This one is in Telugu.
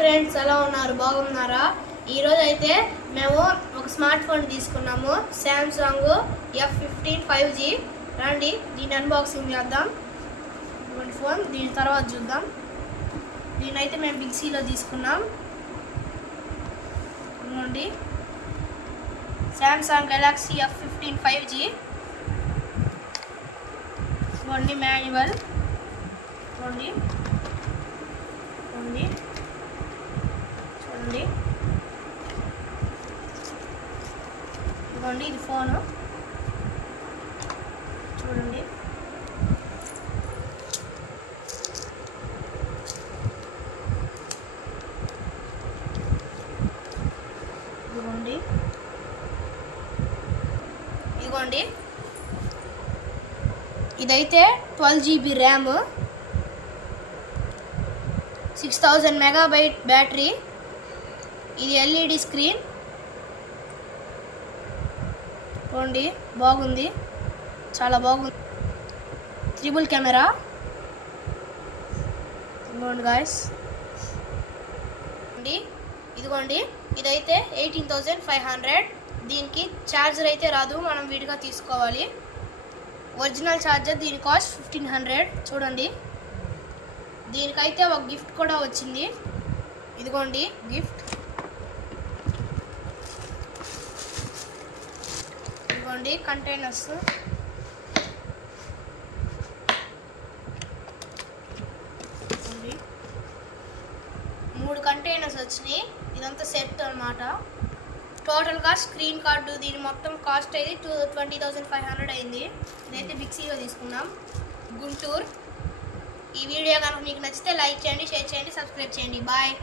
ఫ్రెండ్స్, ఎలా ఉన్నారు? బాగున్నారా? ఈరోజు అయితే మేము ఒక స్మార్ట్ ఫోన్ తీసుకున్నాము, శాంసంగ్ F15 5G. రండి దీన్ని అన్బాక్సింగ్ చేద్దాం. ఇటువంటి ఫోన్ దీని తర్వాత చూద్దాం. దీనైతే మేము బిగ్ సీలో తీసుకున్నాం. ఇవ్వండి, శాంసంగ్ గెలాక్సీ F15 5G. ఇవ్వండి మాన్యువల్. ఇవ్వండి చూడండి, ఇదిగోండి ఇది ఫోను. చూడండి, ఇదిగోండి ఇదైతే 12 GB ర్యామ్, 6000 మెగాబైట్ బ్యాటరీ. ఇది LED స్క్రీన్. చూడండి, బాగుంది, చాలా బాగుంది. Triple camera. ఇదిగోండి గాయస్, ఇదిగోండి ఇదైతే 18,500. దీనికి ఛార్జర్ అయితే రాదు, మనం విడిగా తీసుకోవాలి. ఒరిజినల్ ఛార్జర్ దీని కాస్ట్ 1500. చూడండి, దీనికైతే ఒక గిఫ్ట్ కూడా వచ్చింది. ఇదిగోండి గిఫ్ట్. ఇదిగోండి కంటైనర్స్. మూడు కంటైనర్స్ వచ్చినాయి. ఇదంతా సెట్ అన్నమాట. టోటల్గా స్క్రీన్ కార్డు దీని మొత్తం కాస్ట్ అయితే 20,500 అయింది. ఇదైతే బిగ్ సీలో తీసుకున్నాం, గుంటూరు. ఈ వీడియో కనుక మీకు నచ్చితే లైక్ చేయండి, షేర్ చేయండి, సబ్స్క్రైబ్ చేయండి. బాయ్.